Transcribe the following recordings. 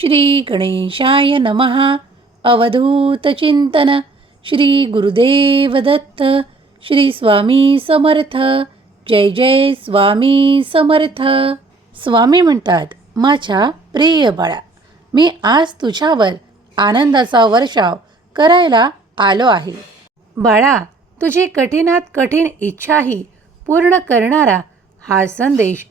श्री गणेशाय नमः. अवधूत चिंतन. श्री गुरुदेव दत्त. श्री स्वामी समर्थ. जय जय स्वामी समर्थ. स्वामी म्हणतात, माझ्या प्रिय बाळा, मी आज तुझ्यावर आनंदाचा वर्षाव करायला आलो आहे. बाळा, तुझी कठीणात कठीण इच्छाही पूर्ण करणारा हा संदेश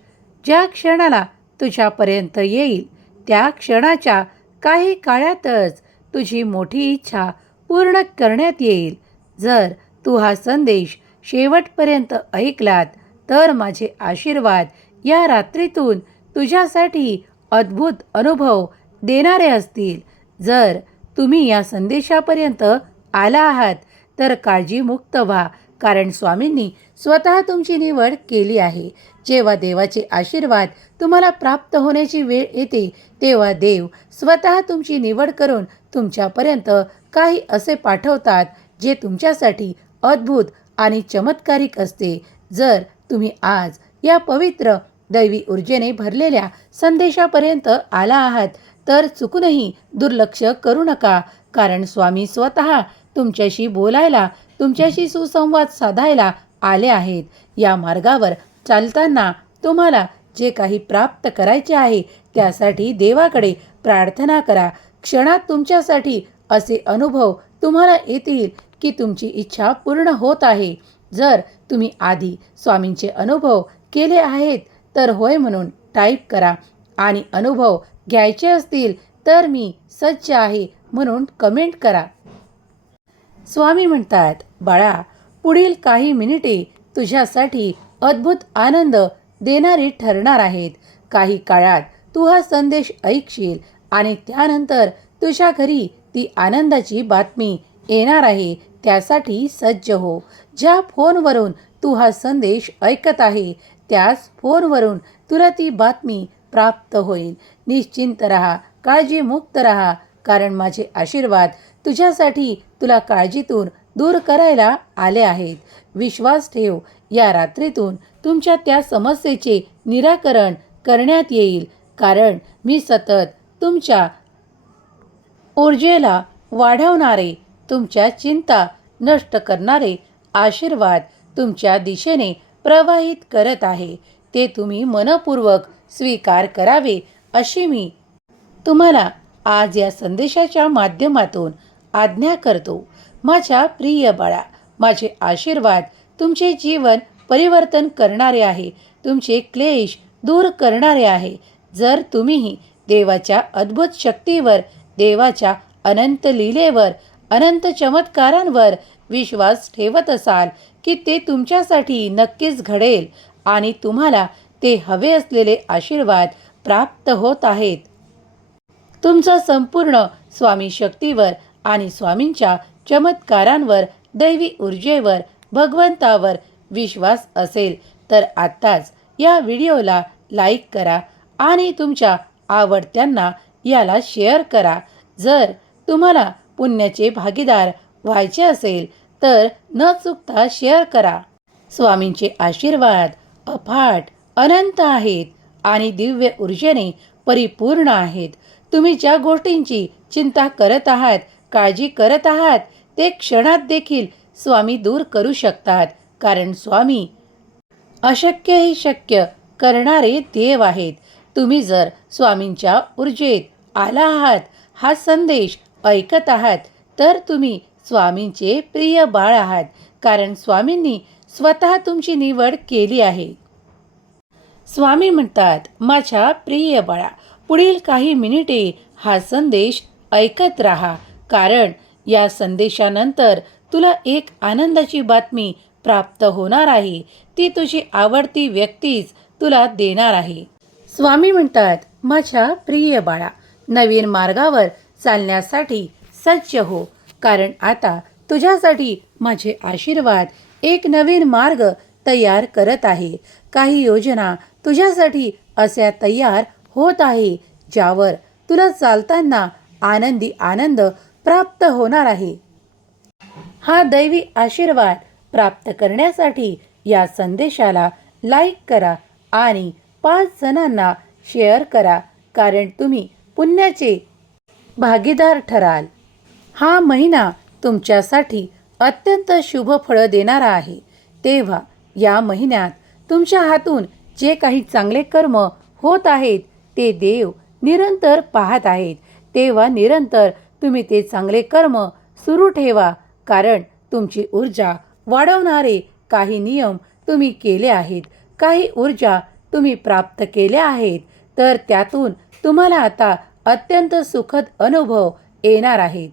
ज्या क्षणाला तुझ्यापर्यंत येईल त्या क्षणाच्या काही काळातच तुझी मोठी इच्छा पूर्ण करण्यात येईल. जर तू हा संदेश शेवटपर्यंत ऐकलात तर माझे आशीर्वाद या रात्रीतून तुझ्यासाठी अद्भुत अनुभव देणारे असतील. जर तुम्ही या संदेशापर्यंत आला आहात तर काळजीमुक्त व्हा, कारण स्वामींनी स्वतः तुमची निवड केली आहे. जेव्हा देवाचे आशीर्वाद तुम्हाला प्राप्त होण्याची वेळ येते तेव्हा देव स्वतः तुमची निवड करून तुमच्यापर्यंत काही असे पाठवतात जे तुमच्यासाठी अद्भुत आणि चमत्कारिक असते. जर तुम्ही आज या पवित्र दैवी ऊर्जेने भरलेल्या संदेशापर्यंत आला आहात तर चुकूनही दुर्लक्ष करू नका, कारण स्वामी स्वतः तुमच्याशी बोलायला, तुमच्याशी सुसंवाद साधायला आले आहेत. या मार्गावर चालताना तुम्हाला जे काही प्राप्त करायचे आहे त्यासाठी देवाकडे प्रार्थना करा. क्षणात तुमच्यासाठी असे अनुभव तुम्हाला येतील की तुमची इच्छा पूर्ण होत आहे. जर तुम्ही आधी स्वामींचे अनुभव केले आहेत तर होय म्हणून टाईप करा, आणि अनुभव घ्यायचे असतील तर मी सज्ज आहे म्हणून कमेंट करा. स्वामी म्हणतात, बाळा, पुढील काही मिनिटे तुझ्यासाठी अद्भुत आनंद देणारी ठरणार आहेत. काही काळात तू हा संदेश ऐकशील आणि त्यानंतर तुझ्या घरी ती आनंदाची बातमी येणार आहे. त्यासाठी सज्ज हो. ज्या फोनवरून तू हा संदेश ऐकत आहे त्याच फोनवरून तुला ती बातमी प्राप्त होईल. निश्चिंत राहा, काळजीमुक्त राहा, कारण माझे आशीर्वाद तुझ्यासाठी तुला काळजीतून दूर करायला आले आहेत. विश्वास ठेव, या रात्रीतून तुमच्या त्या समस्येचे निराकरण करण्यात येईल, कारण मी सतत तुमच्या ऊर्जेला वाढवणारे, तुमच्या चिंता नष्ट करणारे आशीर्वाद तुमच्या दिशेने प्रवाहित करत आहे. ते तुम्ही मनपूर्वक स्वीकार करावे अशी मी तुम्हाला आज या संदेशाच्या माध्यमातून आज्ञा करतो. माझ्या प्रिय बाळा, माझे आशीर्वाद तुमचे जीवन परिवर्तन करणारे आहे, तुमचे क्लेश दूर करणारे आहे. जर तुम्हीही देवाच्या अद्भुत शक्तीवर, देवाच्या अनंत लीलेवर, अनंत चमत्कारांवर विश्वास ठेवत असाल की ते तुमच्यासाठी नक्कीच घडेल आणि तुम्हाला ते हवे असलेले आशीर्वाद प्राप्त होत आहेत. तुमचा संपूर्ण स्वामी शक्तीवर आणि स्वामींच्या चमत्कारांवर, दैवी ऊर्जेवर, भगवंतावर विश्वास असेल तर आत्ताच या व्हिडिओला लाईक करा आणि तुमच्या आवडत्यांना याला शेअर करा. जर तुम्हाला पुण्याचे भागीदार व्हायचे असेल तर न चुकता शेअर करा. स्वामींचे आशीर्वाद अफाट, अनंत आहेत आणि दिव्य ऊर्जेने परिपूर्ण आहेत. तुम्ही ज्या गोष्टींची चिंता करत आहात, काळजी करत आहात, ते क्षणात देखील स्वामी दूर करू शकतात, कारण स्वामी अशक्यही शक्य करणारे देव आहेत. तुम्ही जर स्वामींच्या ऊर्जेत आला आहात, हा संदेश ऐकत आहात, तर तुम्ही स्वामींचे प्रिय बाळ आहात, कारण स्वामींनी स्वतः तुमची निवड केली आहे. स्वामी म्हणतात, माझ्या प्रिय बाळा, पुढील काही मिनिटे हा संदेश ऐकत राहा, कारण या संदेशानंतर तुला एक आनंदाची बातमी प्राप्त होणार आहे. ती तुझी आवडती व्यक्तीच तुला देणार आहे. स्वामी म्हणतात, माझ्या प्रिय बाळा, नवीन मार्गावर चालण्यासाठी सज्ज हो, कारण आता तुझ्यासाठी माझे आशीर्वाद एक नवीन मार्ग तयार करत आहे. काही योजना तुझ्यासाठी अशा तयार होत आहे ज्यावर तुला चालताना आनंदी आनंद प्राप्त होणार आहे. हा दैवी आशीर्वाद प्राप्त करण्यासाठी या संदेशाला लाईक करा आणि 5 जणांना शेअर करा, कारण तुम्ही पुण्याचे भागीदार ठराल. हा महिना तुमच्यासाठी अत्यंत शुभ फळं देणारा आहे. तेव्हा या महिन्यात तुमच्या हातून जे काही चांगले कर्म होत आहेत ते देव निरंतर पाहत आहेत. तेव्हा निरंतर तुम्ही ते चांगले कर्म सुरू ठेवा, कारण तुमची ऊर्जा वाढवणारे काही नियम तुम्ही केले आहेत, काही ऊर्जा तुम्ही प्राप्त केल्या आहेत. तर त्यातून तुम्हाला आता अत्यंत सुखद अनुभव येणार आहेत.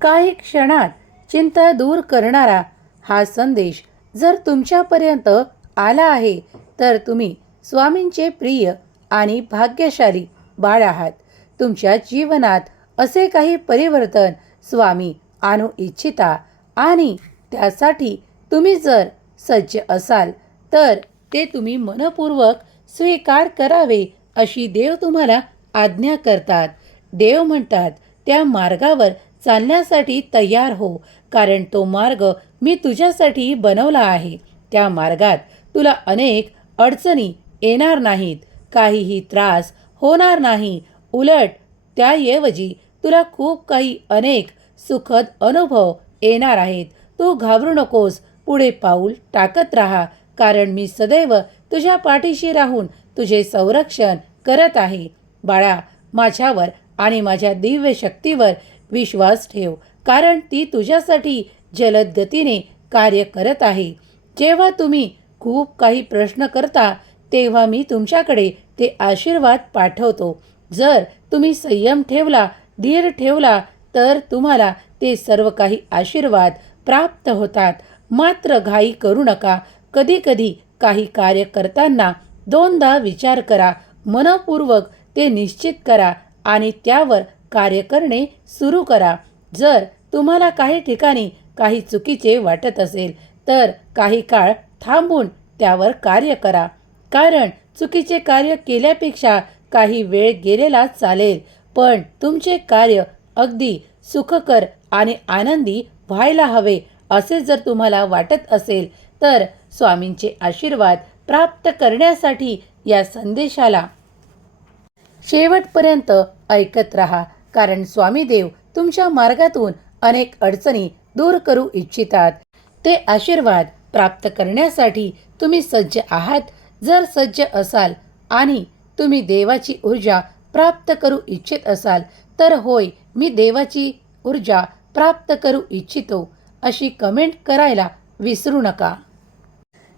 काही क्षणात चिंता दूर करणारा हा संदेश जर तुमच्यापर्यंत आला आहे तर तुम्ही स्वामींचे प्रिय आणि भाग्यशाली बाळ आहात. तुमच्या जीवनात असे काही परिवर्तन स्वामी आणू इच्छिता आणि त्यासाठी तुम्ही जर सज्ज असाल तर ते तुम्ही मनपूर्वक स्वीकार करावे अशी देव तुम्हाला आज्ञा करतात. देव म्हणतात त्या मार्गावर चालण्यासाठी तयार हो, कारण तो मार्ग मी तुझ्यासाठी बनवला आहे. त्या मार्गात तुला अनेक अडचणी येणार नाहीत, काहीही त्रास होणार नाही. उलट त्याऐवजी तुला खूप काही अनेक सुखद अनुभव येणार आहेत. तू घाबरू नकोस, पुढे पाऊल टाकत राहा, कारण मी सदैव तुझ्या पाठीशी राहून तुझे संरक्षण करत आहे. बाळा, माझ्यावर आणि माझ्या दिव्य शक्तीवर विश्वास ठेव, कारण ती तुझ्यासाठी जलद गतीने कार्य करत आहे. जेव्हा तुम्ही खूप काही प्रश्न करता तेव्हा मी तुमच्याकडे ते आशीर्वाद पाठवतो. जर तुम्ही संयम ठेवला, धीर ठेवला तर तुम्हाला ते सर्व काही आशीर्वाद प्राप्त होतात. मात्र घाई करू नका. कधी कधी काही कार्य करताना दोनदा विचार करा, मनपूर्वक ते निश्चित करा आणि त्यावर कार्य करणे सुरू करा. जर तुम्हाला काही ठिकाणी काही चुकीचे वाटत असेल तर काही काळ थांबून त्यावर कार्य करा, कारण चुकीचे कार्य केल्यापेक्षा काही वेळ गेलेला चालेल, पण तुमचे कार्य अगदी सुखकर आणि आनंदी व्हायला हवे असे जर तुम्हाला वाटत असेल तर स्वामींचे आशीर्वाद प्राप्त करण्यासाठी या संदेशाला शेवटपर्यंत ऐकत राहा, कारण स्वामी देव तुमच्या मार्गातून अनेक अडचणी दूर करू इच्छितात. ते आशीर्वाद प्राप्त करण्यासाठी तुम्ही सज्ज आहात. जर सज्ज असाल आणि तुम्ही देवाची ऊर्जा प्राप्त करू इच्छित असाल तर होय, मी देवाची ऊर्जा प्राप्त करू इच्छितो अशी कमेंट करायला विसरू नका.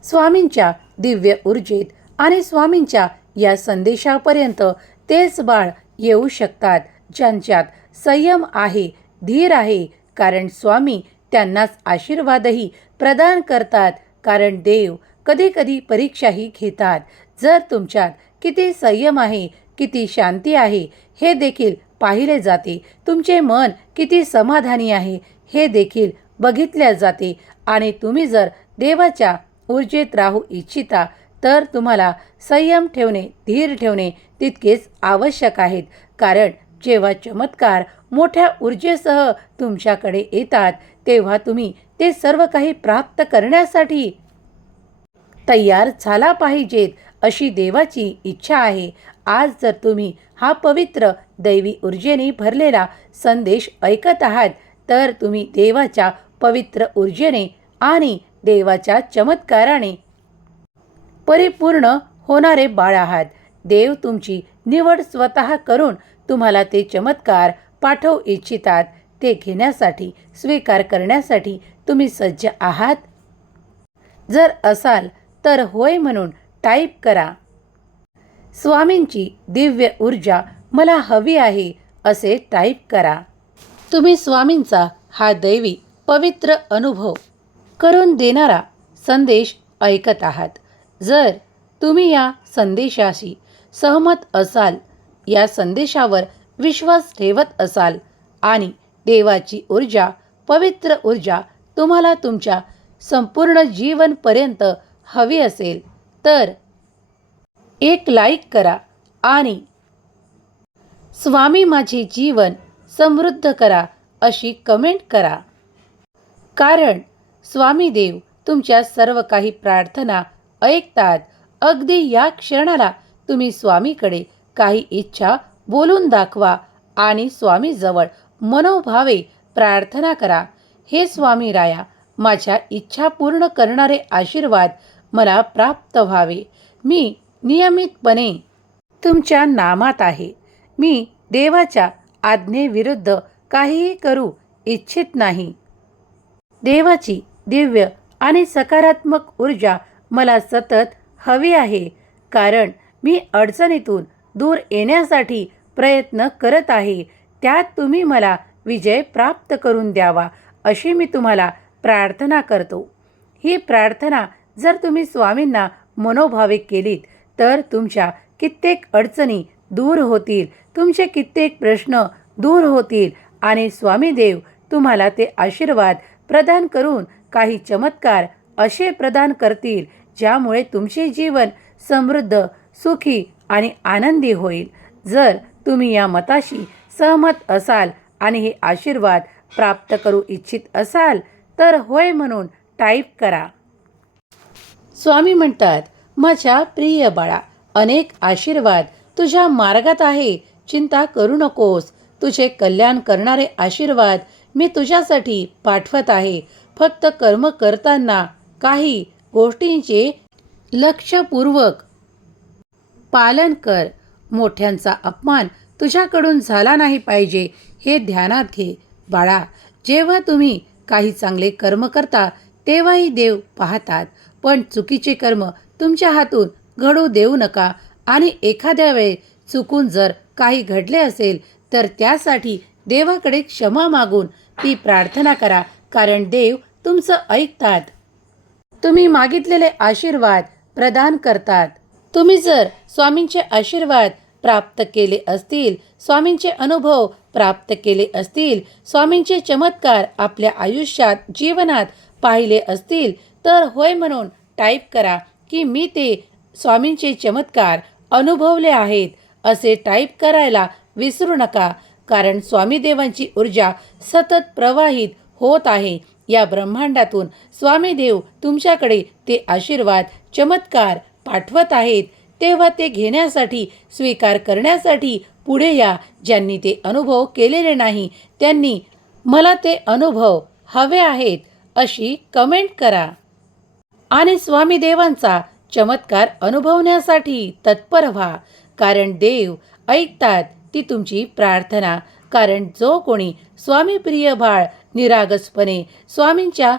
स्वामींच्या दिव्य ऊर्जेत आणि स्वामींच्या या संदेशापर्यंत तेच बाळ येऊ शकतात ज्यांच्यात संयम आहे, धीर आहे, कारण स्वामी त्यांनाच आशीर्वादही प्रदान करतात. कारण देव कधी कधी परीक्षाही घेतात. जर तुमच्यात किती संयम आहे, किती शांती आहे हे देखील पाहिले जाते. तुमचे मन किती समाधानी आहे हे देखील बघितल्या जाते. आणि तुम्ही जर देवाच्या ऊर्जेत राहू इच्छिता तर तुम्हाला संयम ठेवणे, धीर ठेवणे तितकेच आवश्यक आहेत. कारण जेव्हा चमत्कार मोठ्या ऊर्जेसह तुमच्याकडे येतात तेव्हा तुम्ही ते सर्व काही प्राप्त करण्यासाठी तयार झाला पाहिजेत अशी देवाची इच्छा आहे. आज जर तुम्ही हा पवित्र दैवी ऊर्जेने भरलेला संदेश ऐकत आहात तर तुम्ही देवाच्या पवित्र ऊर्जेने आणि देवाच्या चमत्काराने परिपूर्ण होणारे बाळ आहात. देव तुमची निवड स्वतः करून तुम्हाला ते चमत्कार पाठवू इच्छितात. ते घेण्यासाठी, स्वीकार करण्यासाठी तुम्ही सज्ज आहात. जर असाल तर होय म्हणून टाईप करा. स्वामींची दिव्य ऊर्जा मला हवी आहे असे टाईप करा. तुम्ही स्वामींचा हा दैवी पवित्र अनुभव करून देणारा संदेश ऐकत आहात. जर तुम्ही या संदेशाशी सहमत असाल, या संदेशावर विश्वास ठेवत असाल आणि देवाची ऊर्जा, पवित्र ऊर्जा तुम्हाला तुमच्या संपूर्ण जीवनपर्यंत हवी असेल तर एक लाईक करा आणि स्वामी माझे जीवन समृद्ध करा अशी कमेंट करा. कारण स्वामी देव तुमच्या सर्व काही प्रार्थना ऐकतात. अगदी या क्षणाला तुम्ही स्वामीकडे काही इच्छा बोलून दाखवा आणि स्वामीजवळ मनोभावे प्रार्थना करा. हे स्वामी राया, माझ्या इच्छा पूर्ण करणारे आशीर्वाद मला प्राप्त व्हावे. मी नियमितपणे तुमच्या नामात आहे. मी देवाच्या आज्ञेविरुद्ध काहीही करू इच्छित नाही. देवाची दिव्य आणि सकारात्मक ऊर्जा मला सतत हवी आहे, कारण मी अडचणीतून दूर येण्यासाठी प्रयत्न करत आहे. त्यात तुम्ही मला विजय प्राप्त करून द्यावा अशी मी तुम्हाला प्रार्थना करतो. ही प्रार्थना जर तुम्ही स्वामींना मनोभावे केलीत तर तुमच्या कित्येक अडचणी दूर होतील, तुमचे कित्येक प्रश्न दूर होतील आणि स्वामी देव तुम्हाला ते आशीर्वाद प्रदान करून काही चमत्कार असे प्रदान करतील ज्यामुळे तुमचे जीवन समृद्ध, सुखी आणि आनंदी होईल. जर तुम्ही या मताशी सहमत असाल आणि हे आशीर्वाद प्राप्त करू इच्छित असाल तर होय म्हणून टाईप करा. स्वामी म्हणतात, माझ्या प्रिय बाळा, अनेक आशीर्वाद तुझ्या मार्गात आहे. चिंता करू नकोस. तुझे कल्याण करणारे आशीर्वाद मी तुझ्यासाठी पाठवत आहे. फक्त कर्म करताना काही गोष्टींचे लक्षपूर्वक पालन कर. मोठ्यांचा अपमान तुझ्याकडून झाला नाही पाहिजे हे ध्यानात घे. बाळा, जेव्हा तुम्ही काही चांगले कर्म करता तेव्हाही देव पाहतात, पण चुकीचे कर्म तुमच्या हातून घडू देऊ नका. आणि एखाद्या वेळी चुकून जर काही घडले असेल तर त्यासाठी देवाकडे क्षमा मागून ती प्रार्थना करा, कारण देव तुमचं ऐकतात. तुम्ही मागितलेले आशीर्वाद प्रदान करतात. तुम्ही जर स्वामींचे आशीर्वाद प्राप्त केले असतील, स्वामींचे अनुभव प्राप्त केले असतील, स्वामींचे चमत्कार आपल्या आयुष्यात, जीवनात पाहिले असतील तर होय म्हणून टाईप करा की मी ते स्वामींचे चमत्कार अनुभवले आहेत असे टाईप करायला विसरू नका, कारण स्वामी देवांची ऊर्जा सतत प्रवाहित होत आहे. या ब्रह्मांडातून स्वामी देव तुमच्याकडे ते आशीर्वाद, चमत्कार पाठवत आहेत. तेव्हा ते घेण्यासाठी, स्वीकार करण्यासाठी पुढे या. ज्यांनी ते अनुभव केलेले नाही त्यांनी मला ते अनुभव हवे आहेत अशी कमेंट करा आणि स्वामी देवांचा चमत्कार अनुभवण्यासाठी तत्पर व्हा, कारण देव ऐकतात ती तुमची प्रार्थना. कारण जो कोणी स्वामी प्रिय बाळ निरागसपणे स्वामींच्या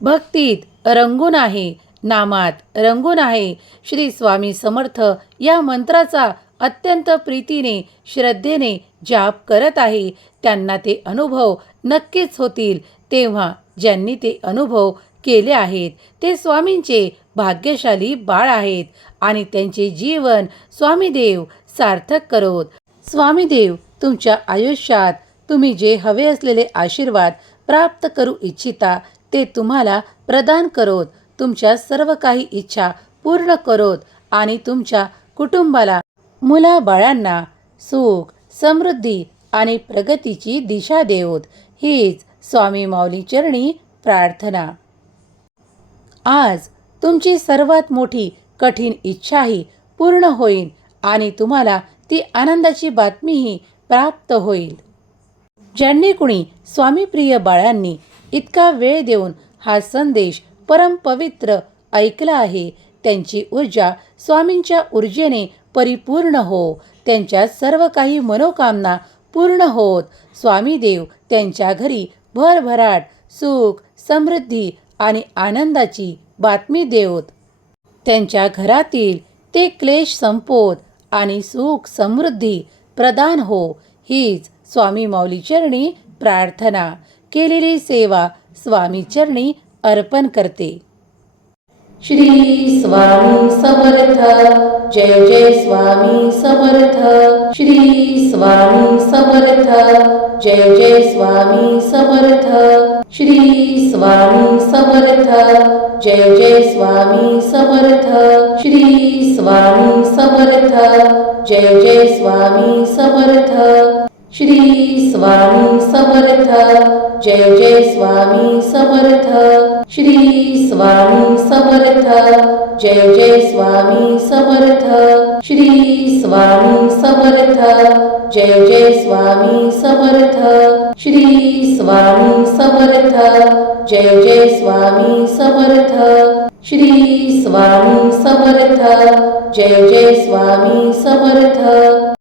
भक्तीत रंगून आहे, नामात रंगून आहे, श्री स्वामी समर्थ या मंत्राचा अत्यंत प्रीतीने, श्रद्धेने जाप करत आहे, त्यांना ते अनुभव नक्कीच होतील. तेव्हा ज्यांनी ते अनुभव केले आहेत ते स्वामींचे भाग्यशाली बाळ आहेत आणि त्यांचे जीवन स्वामीदेव सार्थक करोत. स्वामीदेव तुमच्या आयुष्यात तुम्ही जे हवे असलेले आशीर्वाद प्राप्त करू इच्छिता ते तुम्हाला प्रदान करोत. तुमच्या सर्व काही इच्छा पूर्ण करोत आणि तुमच्या कुटुंबाला, मुलाबाळांना सुख, समृद्धी आणि प्रगतीची दिशा देवोत. हीच स्वामी माऊली चरणी प्रार्थना. आज तुमची सर्वात मोठी कठीण इच्छाही पूर्ण होईल आणि तुम्हाला ती आनंदाची बातमीही प्राप्त होईल. ज्यांनी कुणी स्वामीप्रिय बाळांनी इतका वेळ देऊन हा संदेश परमपवित्र ऐकला आहे, त्यांची ऊर्जा स्वामींच्या ऊर्जेने परिपूर्ण हो. त्यांच्या सर्व काही मनोकामना पूर्ण होत. स्वामीदेव त्यांच्या घरी भरभराट, सुख, समृद्धी आणि आनंदाची बातमी देवोत. त्यांच्या घरातील ते क्लेश संपोत आणि सुख समृद्धी प्रदान हो. हीच स्वामी माऊली चरणी प्रार्थना. केलेली सेवा स्वामी चरणी अर्पण करते. श्री स्वामी समर्थ. जय जय स्वामी समर्थ. श्री स्वामी समर्थ. जय जय स्वामी समर्थ. श्री स्वामी समर्थ. जय जय स्वामी समर्थ. श्री स्वामी समर्थ. जय जय स्वामी समर्थ. श्री स्वामी समर्थ. जय जय स्वामी समर्थ. श्री स्वामी समर्थ. जय जय स्वामी समर्थ. श्री स्वामी समर्थ. जय जय स्वामी समर्थ. श्री स्वामी समर्थ. जय जय स्वामी समर्थ. श्री स्वामी समर्थ. जय जय स्वामी समर्थ.